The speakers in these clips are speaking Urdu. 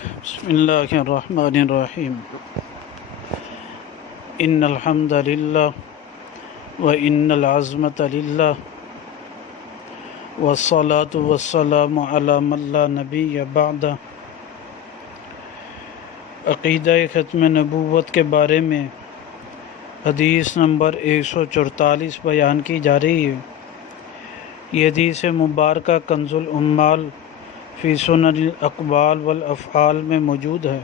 بسم اللہ الرحمن الرحیم ان الحمد للہ وان العظمۃ للہ والصلاة والسلام علی من لا نبی بعد۔ عقیدہ ختم نبوت کے بارے میں حدیث نمبر 144 بیان کی جا رہی ہے۔ یہ حدیث مبارکہ کنز العمال فی سنن الاقوال والافعال میں موجود ہے،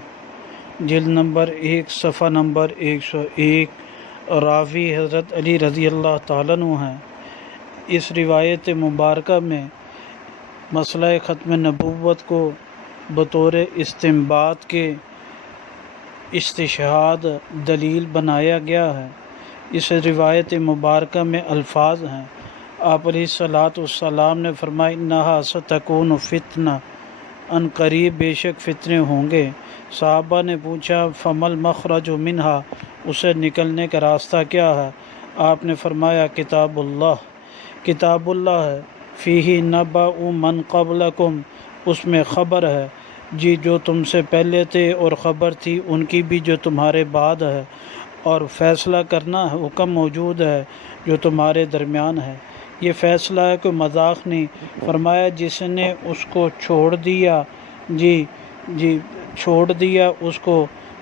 جلد نمبر 1 صفحہ نمبر 101۔ راوی حضرت علی رضی اللہ تعالیٰ عنہ ہیں۔ اس روایت مبارکہ میں مسئلہ ختم نبوت کو بطور استنباط کے استشہاد دلیل بنایا گیا ہے۔ اس روایت مبارکہ میں الفاظ ہیں، آپ علیہ الصلاۃ والسلام نے فرمایا انہا ستکون فتنہ، ان قریب بے شک فتنے ہوں گے۔ صحابہ نے پوچھا فمل مخرج منہا، اسے نکلنے کا راستہ کیا ہے؟ آپ نے فرمایا کتاب اللہ ہے، فیہ نبأ من قبلکم، اس میں خبر ہے جی جو تم سے پہلے تھے، اور خبر تھی ان کی بھی جو تمہارے بعد ہے، اور فیصلہ کرنا حکم موجود ہے جو تمہارے درمیان ہے۔ یہ فیصلہ ہے، کوئی مذاق نہیں۔ فرمایا جس نے اس کو چھوڑ دیا چھوڑ دیا اس کو،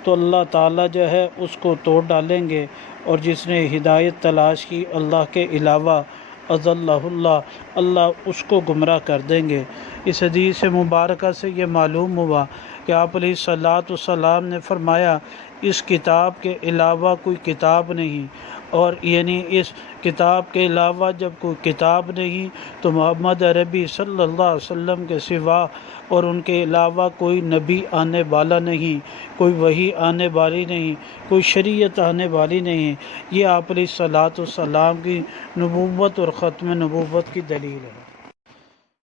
تو اللہ تعالیٰ جو ہے اس کو توڑ ڈالیں گے، اور جس نے ہدایت تلاش کی اللہ کے علاوہ اضلہ اللہ اس کو گمراہ کر دیں گے۔ اس حدیث مبارکہ سے یہ معلوم ہوا کہ آپ علیہ الصلاۃ والسلام نے فرمایا اس کتاب کے علاوہ کوئی کتاب نہیں، اور یعنی اس کتاب کے علاوہ جب کوئی کتاب نہیں تو محمد عربی صلی اللہ علیہ وسلم کے سوا اور ان کے علاوہ کوئی نبی آنے والا نہیں، کوئی وحی آنے والی نہیں، کوئی شریعت آنے والی نہیں۔ یہ آپ علیہ الصلاۃ والسلام کی نبوت اور ختم نبوت کی دلیل ہے۔